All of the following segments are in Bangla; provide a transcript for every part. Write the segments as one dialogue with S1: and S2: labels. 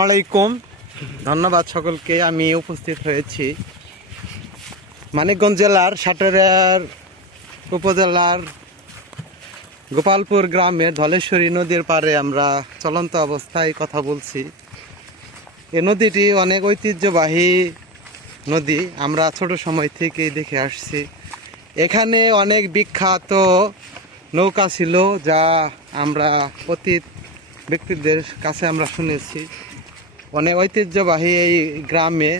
S1: আলাইকুম। ধন্যবাদ সকলকে, আমি উপস্থিত হয়েছি। মানিকগঞ্জ জেলার সাটোয়ার উপজেলার গোপালপুর গ্রামের ধলেশ্বরী নদীর পাড়ে আমরা চলন্ত অবস্থায় কথা বলছি। এ নদীটি অনেক ঐতিহ্যবাহী নদী, আমরা ছোট সময় থেকেই দেখে আসছি। এখানে অনেক বিখ্যাত নৌকা ছিল যা আমরা অতীত ব্যক্তিদের কাছে আমরা শুনেছি। অনেক ঐতিহ্যবাহী এই গ্রামে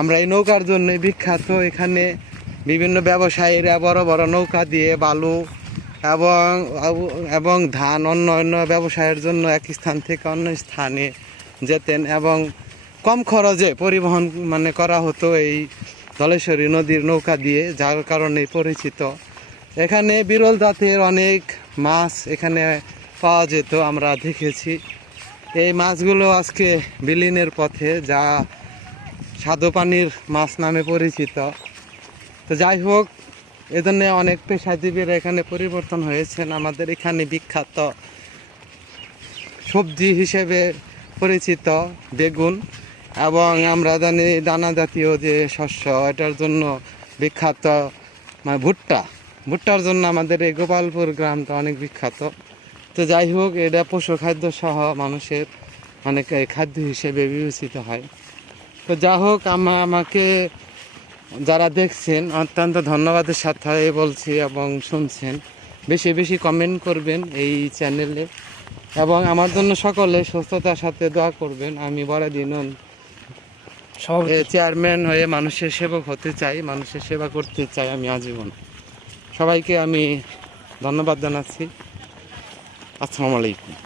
S1: আমরা এই নৌকার জন্য বিখ্যাত। এখানে বিভিন্ন ব্যবসায়ীরা বড় বড় নৌকা দিয়ে বালু এবং এবং ধান অন্য অন্য ব্যবসায়ের জন্য এক স্থান থেকে অন্য স্থানে যেতেন এবং কম খরচে পরিবহন মানে করা হতো এই ধলেশ্বরী নদীর নৌকা দিয়ে, যার কারণে পরিচিত। এখানে বিরল জাতের অনেক মাছ এখানে পাওয়া যেত, আমরা দেখেছি। এই মাছগুলো আজকে বিলীনের পথে, যা পানির মাছ নামে পরিচিত। তো যাই হোক, এজন্য অনেক পেশাজীবীরা এখানে পরিবর্তন হয়েছেন, আমাদের এখানে বিখ্যাত সবজি হিসেবে পরিচিত বেগুন এবং আমরা জানি দানা জাতীয় যে শস্য, এটার জন্য বিখ্যাত মানে ভুট্টা। ভুট্টার জন্য আমাদের এই গোপালপুর গ্রামটা অনেক বিখ্যাত। তো যাই হোক এটা পশু খাদ্য সহ মানুষের অনেক এই খাদ্য হিসেবে বিবেচিত হয়। তো যা হোক আমা আমাকে যারা দেখছেন অত্যন্ত ধন্যবাদের সাথে বলছি এবং শুনছেন। বেশি বেশি কমেন্ট করবেন এই চ্যানেলে এবং আমার জন্য সকলে সুস্থতার সাথে দোয়া করবেন। আমি বড় দিন চেয়ারম্যান হয়ে মানুষের সেবক হতে চাই মানুষের সেবা করতে চাই আমি আজীবন। সবাইকে আমি ধন্যবাদ জানাচ্ছি। আসসালামু আলাইকুম